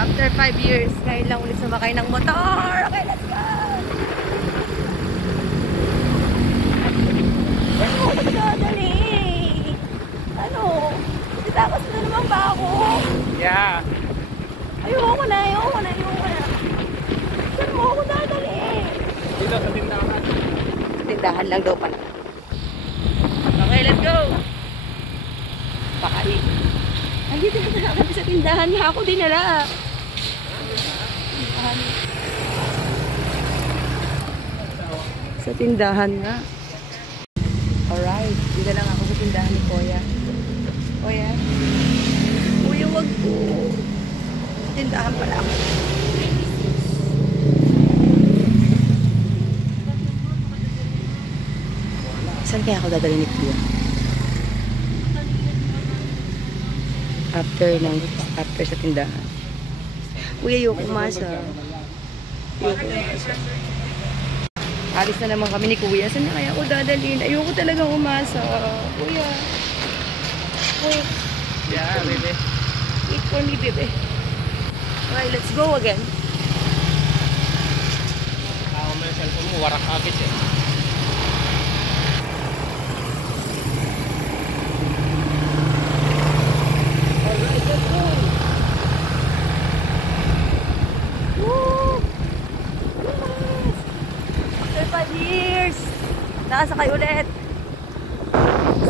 After 5 years, ngayon lang ulit sumakay ng motor. Okay, let's go! Ano ko magdadali? Ano? Titakas na naman ba ako? Yeah. Ayoko na. Saan mo ako dadali? Dito sa tindahan. Sa tindahan lang daw pala. Okay, let's go! Pakari. Ay, dito na kami sa tindahan nga ako dinala. Sa tindahan nga. Alright, dito lang ako sa tindahan ni Kuya. Kuya, wag po. Sa tindahan pala ako. Saan kaya ako dadali ni Kuya? After sa tindahan. Kuya, ayoko umasa. Alis na naman kami ni Kuya. Saan na kaya ako dadalhin? Ayoko talagang umasa. Kuya. Kuya. Yeah, baby. Wait for me, baby. Okay, let's go again. Ako mo yung cellphone mo, warak agad eh. Alright, let's go. Woo! Yes! After 5 years, nakasakay ulit.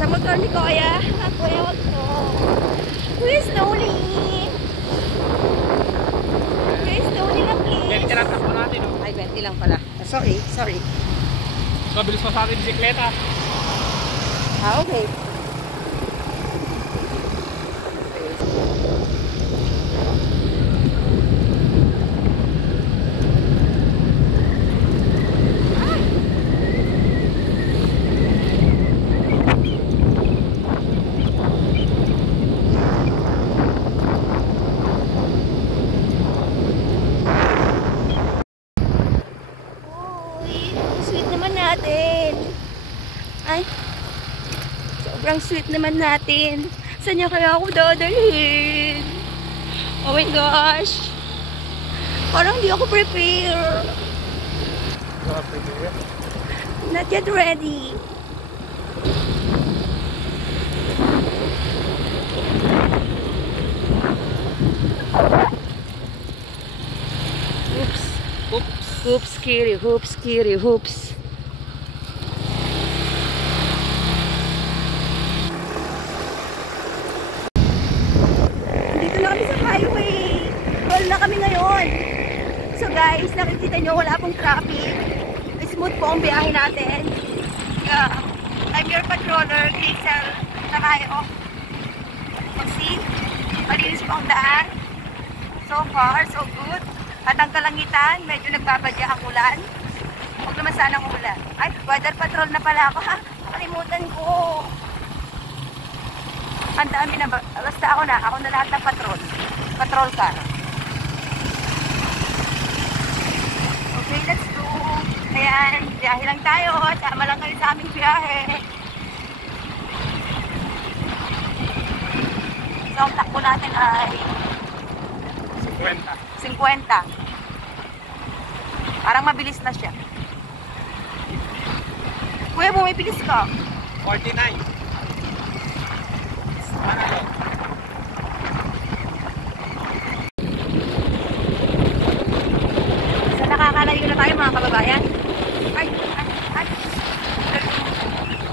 Sa motor ni Kuya. Kuya, wag po. Kuya, slowly. Kuya, slowly lang, please. 20 lang takbo natin, oh. Ay, 20 lang pala. Sorry. Mabilis pa sa akin bisikleta. Okay. Ay, sobrang sweet naman natin. Saan niya kaya ako dadalhin? Oh my gosh. Parang hindi ako prepare. Not yet ready. Hoops, kitty, hoops. Na kami ngayon. So guys, nakikita nyo wala pong traffic. Smooth po ang biyahe natin. I'm your patroller, Hazel Nakayo. See? Malinis po ang daan. So far, so good. At ang kalangitan, medyo nagbabadya ang ulan. Huwag naman sanang umulan. Ay, weather patrol na pala ako ha. Kalimutan ko. Ang dami na ba? Basta ako na lahat ng patrol. Patrol car. Okay, let's go. Ayan, biyahe lang tayo. Tama lang kayo sa aming biyahe. So, ang takbo natin ay 50. Parang mabilis na siya. Kuya, bumibilis ka. 49. Nakakalayo na tayo mga kababayan. Ay.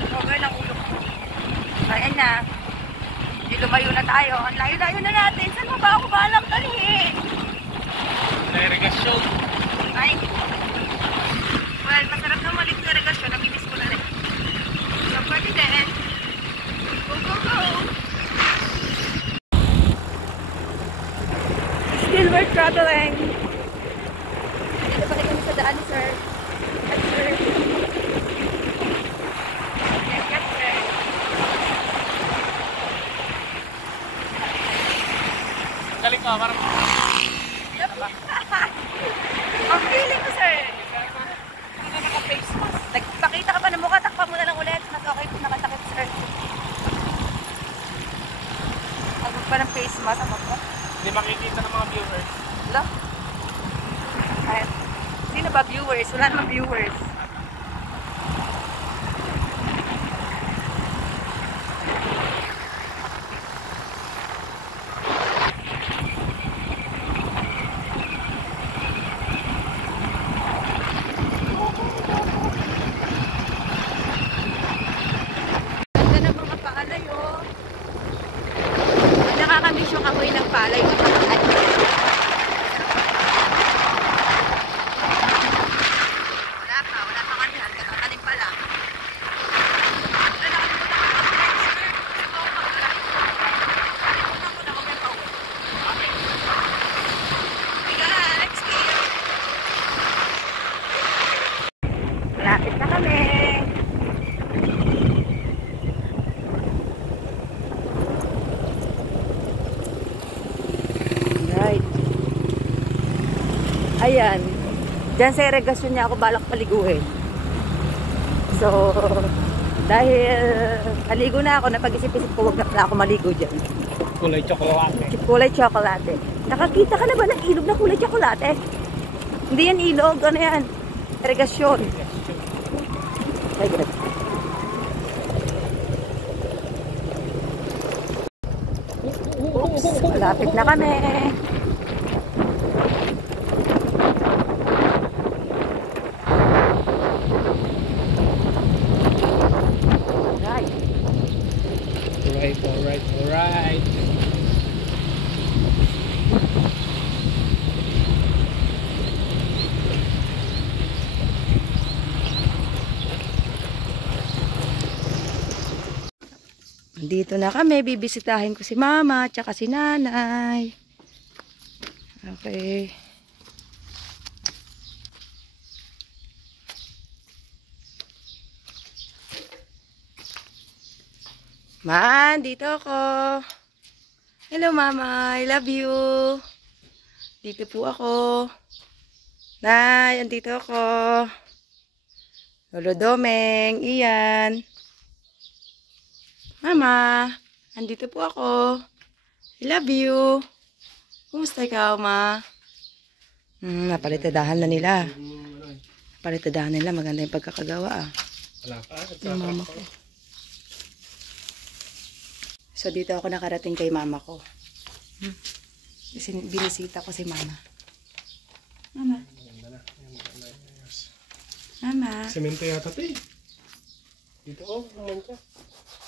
Okay lang ulo ko. Ayan na. Hindi lumayo na tayo. Ang layo-layo na natin. Saan mo ba ako balang talhin? Nairigasyon. Ay. Well, masarap na malit na irigasyon. Naminis ko na rin. So, pwede din. Go. Still worth traveling. Dito pa rin kami sa daan, sir. Yes, sir. Yes, sir. Galing ka, parang... Yep. Ang feeling ko, sir. Naka-face mask. Nagpakita ka pa ng mukha, takpa mo na lang ulit. Mas okay po nakatakip, sir. Agod pa ng face mask. Ano po? Hindi makikita ng mga viewers. Hello? Ay, sino ba viewers? Wala namang viewers. Ganda ng mga palay, oh. Nakakamiss yung amoy ng palay. Ay. Wala pa kami. Kakanin pa lang. Lapit na kami. Right. Ayan. Diyan sa irrigasyon niya ako balak paliguin. So, dahil maligo na ako, napag-isip-isip ko, huwag na pala ako maligo dyan. Kulay tsokolate. Kulay tsokolate. Nakakita ka na ba ng ilog na kulay tsokolate? Hindi yan ilog. Ano yan? Irrigasyon. Ay, grabe. Oops, malapit na kami. Alright. Dito na kami, bibisitahin ko si mama at saka si nanay. Okay. Man, dito ako. Hello mama, I love you. Dito po ako. Nay, andito ako. Lolo Domeng, Ian. Mama, andito po ako. I love you. Kumusta ikaw, ma? Napalitadahan na nila. Napalitadahan nila. Maganda yung pagkakagawa, ah. Wala pa. Yung mama ko. So, dito ako nakarating kay mama ko. Binisita ko si mama. Mama. Mama. Semento yata ito eh. Dito naman ka.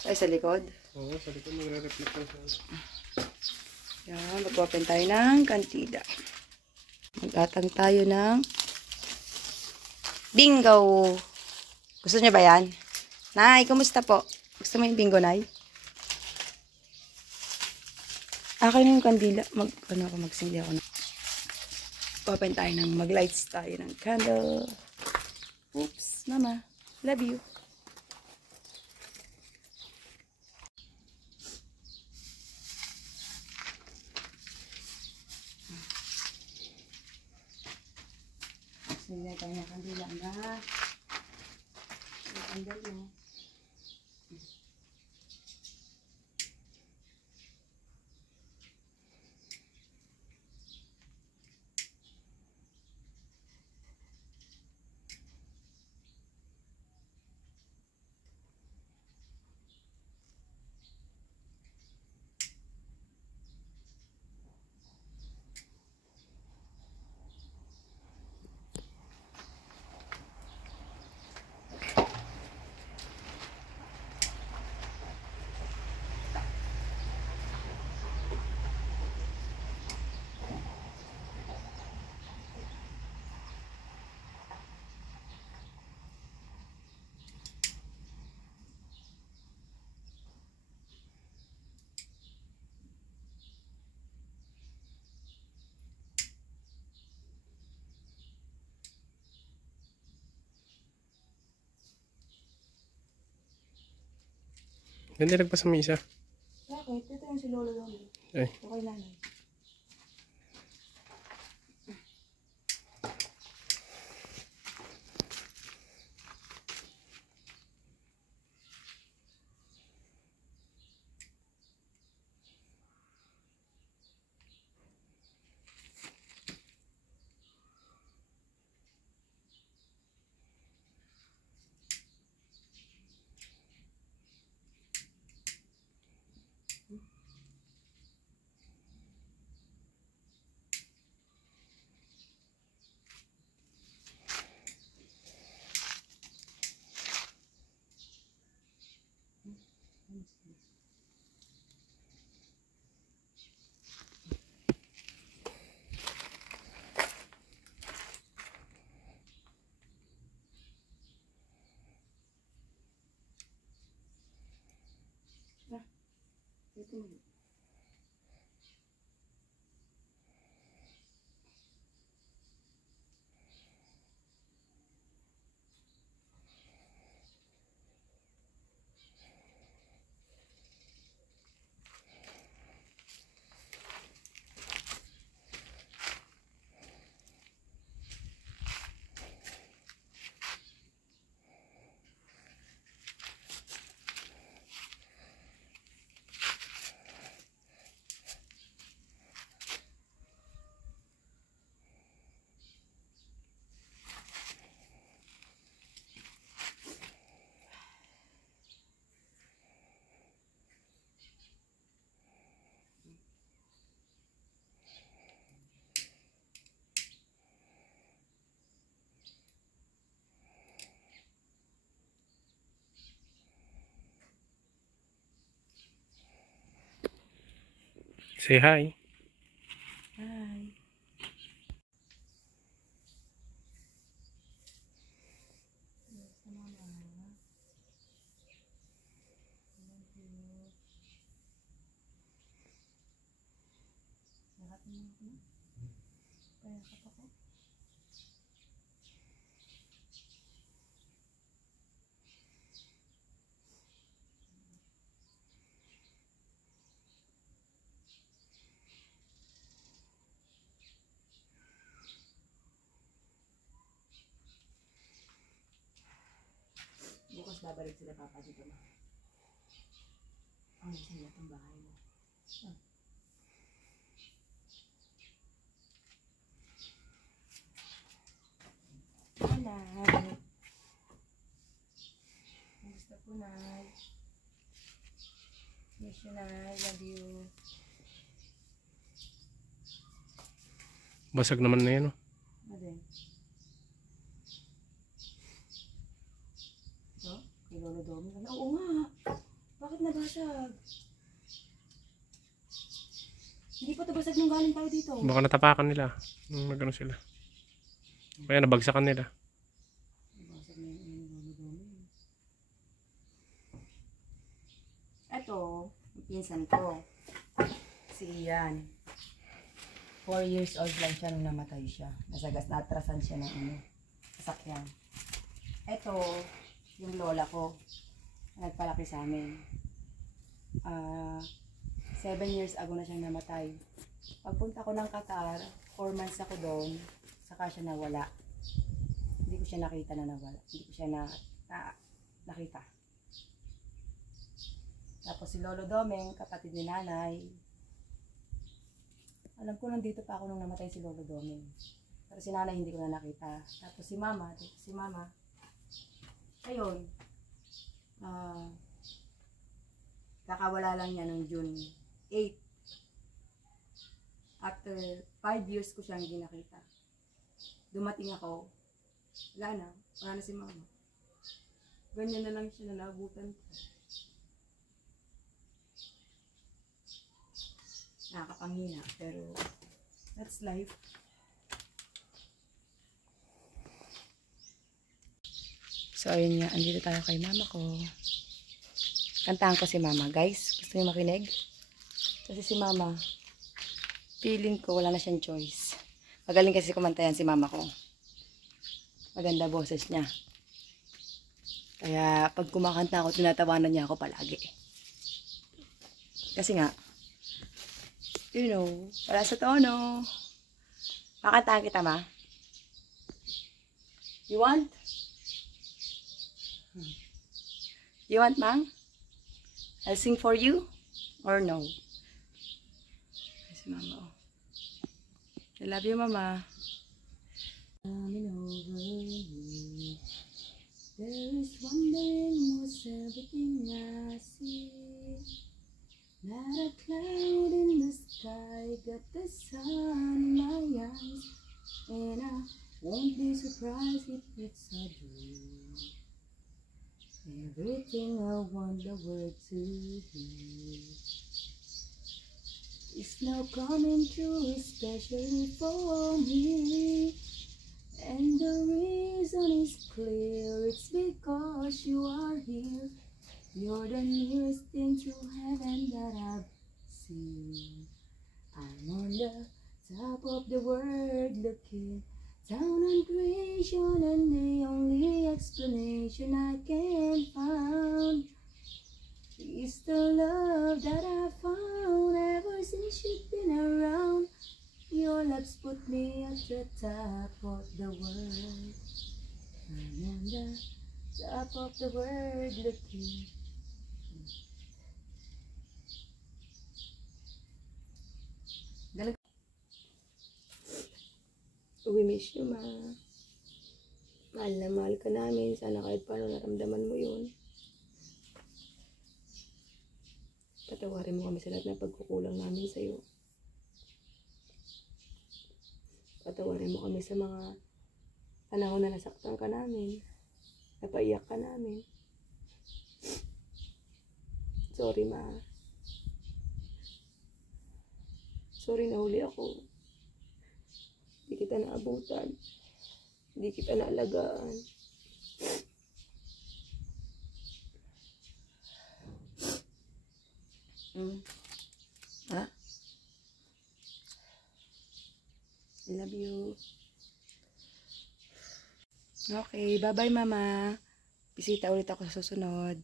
Ay, sa likod? Oo, sa likod magre-reflect lang sa... Yan, mag-open tayo ng kantida. Mag-atang tayo ng bingo. Gusto niyo ba yan? Nay, kumusta po? Gusto mo yung bingo, Nay? Akin na yung kandila. Magsindi ako na. Open tayo ng mag-lights tayo ng candle. Oops, mama. Love you. Sige tayo ng kandila na. Ang kandila mo. Ganda nagpa sa misa. Bakit? Ito yung si Lolo Lolo. Ay. Okay, nanay. tumayo. Say hi. Hi. Bukas babalik sila papa dito ma. Ang nasa nila itong bahay mo. Nay. Gusto po, Nay. Miss you, Nay. Love you. Basag naman na yan, oh. Ano din? So, ilolodomin ka na. Oo nga. Bakit nabasag? Hindi pa ito basag nung galing tayo dito. Baka natapakan nila nung nagano sila. Kaya nabagsakan nila. Nabasag na yung ilolodomin. Ito, yung pinsan ko. Si Ian. 4 years old lang siya nung namatay siya. Natrasan siya ng sasakyan. Ito, yung lola ko. Nagpalaki sa amin. 7 years ago na siyang namatay. Pagpunta ko ng Qatar, 4 months ako doon, saka siya nawala. Hindi ko siya nakita na nawala. Hindi ko siya nakita. Tapos si Lolo Domeng, kapatid ni nanay. Alam ko nandito pa ako nung namatay si Lolo Domeng. Pero si nanay hindi ko na nakita. Tapos si mama, ayun, kakawala lang niya ng June 8. After 5 years ko siyang hindi nakita. Dumating ako, wala na si mama. Ganyan na lang siya na naabutan ko. Nakakapanghina, pero that's life. So, ayun nga, andito tayo kay mama ko. Kantahan ko si mama, guys. Gusto niyo makinig? Kasi si mama, feeling ko wala na siyang choice. Magaling kasi kumantayan si mama ko. Maganda boses niya. Kaya, pag kumakanta ako, tinatawanan niya ako palagi. Kasi nga, you know, wala sa tono. Makantahan kita, ma. You want? You want, ma? I'll sing for you? Or no? Kasi mama, oh. I love you, mama. Coming over you. There is wondering what's everything I see. Not a cloud in the sky, got the sun in my eyes, and I won't be surprised if it's a dream. Everything I want the world to be is now coming true, especially for me. And the reason is clear, it's because you are here. You're the nearest thing to heaven that I've see. I'm on the top of the world looking down on creation, and the only explanation I can find is the love that I found ever since you've been around. Your love's put me at the top of the world. I'm on the top of the world looking. We miss you, Ma. Mahal na mahal ka namin. Sana kahit paano naramdaman mo yun. Patawarin mo kami sa lahat ng pagkukulang namin sa'yo. Patawarin mo kami sa mga panahon na nasaktan ka namin. Napaiyak ka namin. Sorry, Ma. Sorry na huli ako. Hindi kita naabutan. Hindi kita naalagaan. Ha? I love you. Okay, bye-bye, Mama. Bisita ulit ako sa susunod.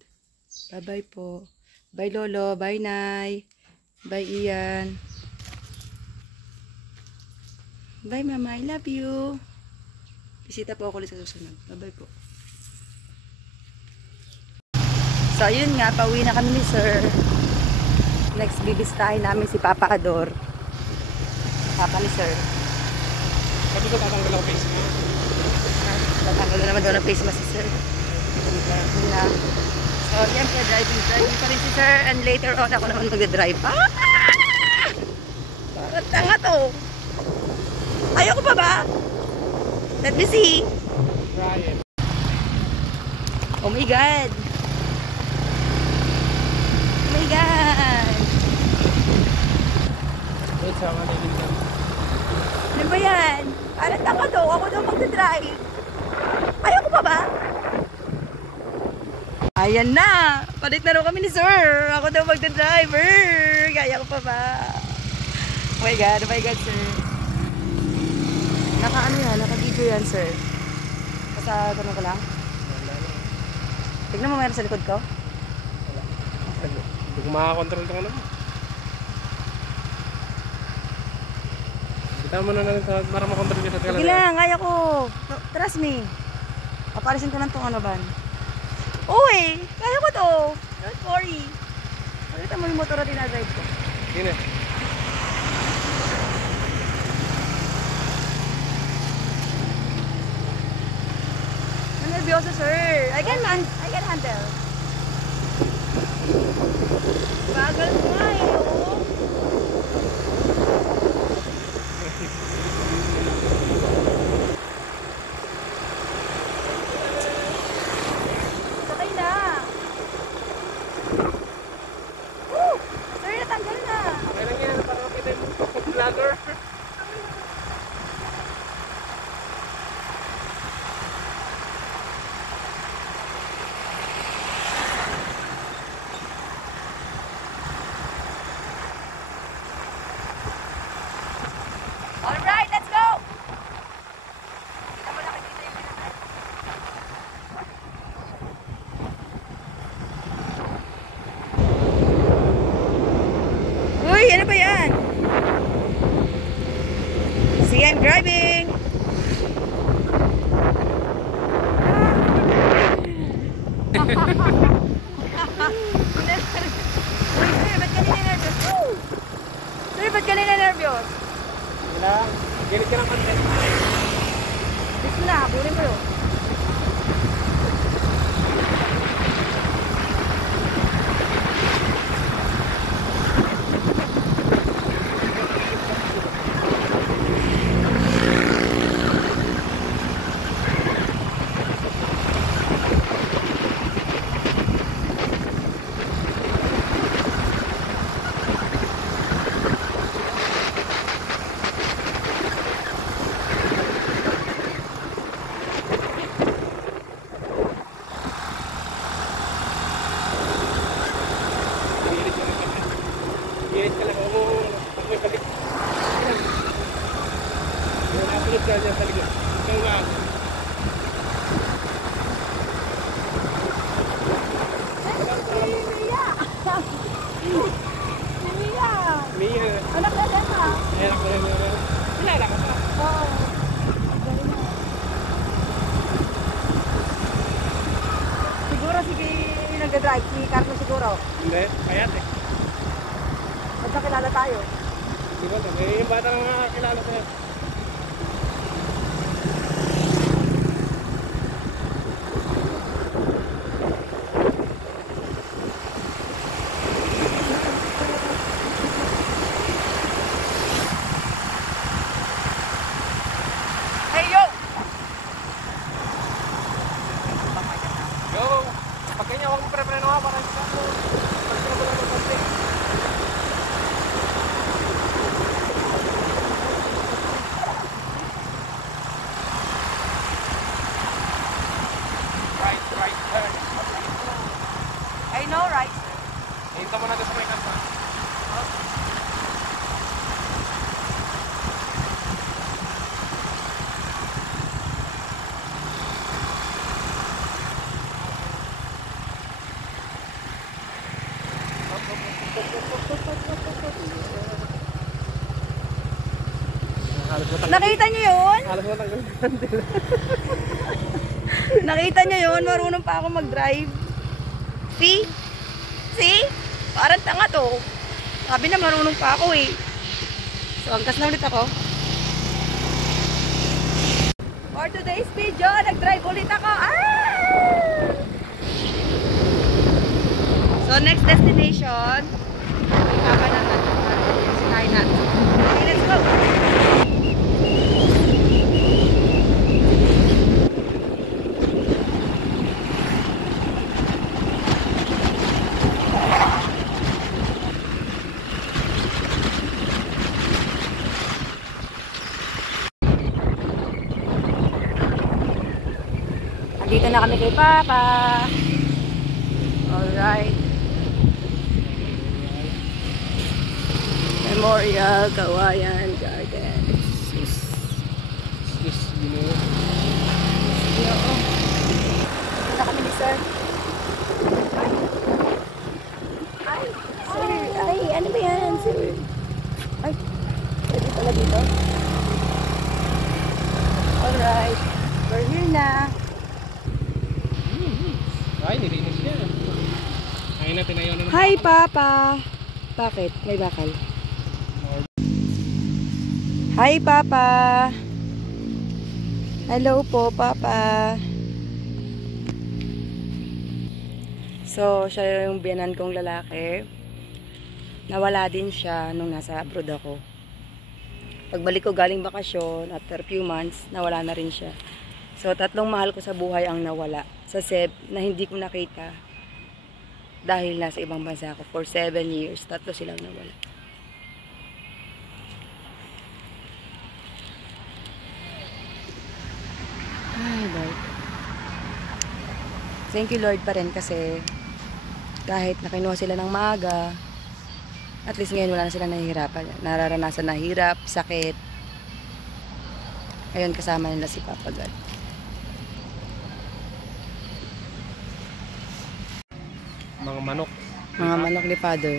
Bye-bye po. Bye, Lolo. Bye, Nay. Bye, Ian. Bye, Mama. I love you. Bisita po ako ulit sa susunod. Bye-bye po. So, yun nga. Pauwi na kami ni Sir. Next, bibisitahin namin si Papa Ador. Papa ni Sir. Sabi ko tatanggal ako face mask. Tatanggal na naman daw ng face mask si Sir. Yun na. So, yan po. Driving pa rin si Sir. And later on, ako naman mag-drive. Ah! Parang tanga to. Ayoko pa ba? Let me see. Ryan. Oh my God. Oh my God. Wait, sa mga naging. Ano ba yan? Parang tanga to. Ako daw mag-drive. Ayoko pa ba? Ayan na. Palit na raw kami ni Sir. Ako daw mag-driver. Kaya ko pa ba? Oh my God. Oh my God, Sir. Naka-ano yan? Naka-video yan, Sir. Basta ganun ko lang. Tignan mo meron sa likod ko. Hindi ko makakontrol ka naman. Kita mo na lang para makontrol ka sa talaga. Sige lang, kaya ko. Trust me. Papalisin ko lang itong ano ban. Uy, kaya ko to. Don't worry. Pakita mo yung motor na dinadrive ko. Sige na. Nervyoso, Sir. I can handle. Bagal mo nga eh, oh. Sakay na. Sir, natanggal na. Okay lang yan. Para makita yung vlogger. Alright, let's go! Kita mo nakikita yung pinatay. Uy, ano ba yan? See, I'm driving! Sir, ba't kanina nervyos? Sir, ba't kanina nervyos? Wala. Gilit ka ng content. Gusto na, habulin mo yun. gitna dyan, sa likod. Yung nga. Mia. Anak na dyan ha? Ayan ako rin. Kilala ka pa. Oo. Siguro sige nag-drive, si Carlos siguro. Hindi, kayat eh. Ba't nakilala tayo? Di ba? Yung bata nga kilala ko yan. Hey yo! Yo! Pag kanya, huwag mo pre-preno ha, para sa ako. Pag sila mo lang ng konti. Right turn. I know, right? Hinta mo na doon sa may kanta. Nakita niyo yun? Halos mo tanggal ng handle. Nakita niyo yun? Marunong pa ako mag-drive. See? See? Parang tanga to. Sabi na marunong pa ako eh. So, angkas na ulit ako. For today's video, nag-drive ulit ako. Ah! So, next destination. Haba na natin. Sinahin natin. Okay, let's go. Dito na kami kay Papa. Alright. Memorial Kawayan Gardens. Yes, you know. Oo. Dito na kami ni Sir. Ay, Sir. Ay, ano ba yan, Sir? Ay, pwede pala dito. Alright. We're here na. Ay, nilinis niya. Ayun na, tinayo na. Hi, Papa. Bakit? May bakal. Hi, Papa. Hello po, Papa. So, siya yung biyanan kong lalaki. Nawala din siya nung nasa abroad ako. Pagbalik ko galing bakasyon, after few months, nawala na rin siya. So, 3 mahal ko sa buhay ang nawala. Sa Seb, na hindi ko nakita. Dahil nasa ibang bansa ako. For 7 years, 3 silang nawala. Ay, Lord. Thank you, Lord, pa rin kasi kahit nakinuha sila ng maaga, at least ngayon wala na silang nahihirapan. Nararanasan na hirap, sakit. Ngayon kasama nila si Papa God. Mga manok. Mga manok ni Father.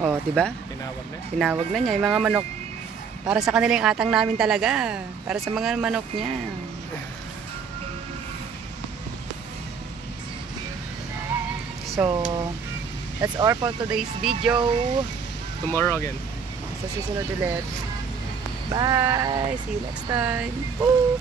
Oh, 'di ba? Tinawag na. Tinawag na niya yung mga manok. Para sa kanila yung atang namin talaga. Para sa mga manok niya. So, that's all for today's video. Tomorrow again. Sa susunod ulit. Bye! See you next time. Woo!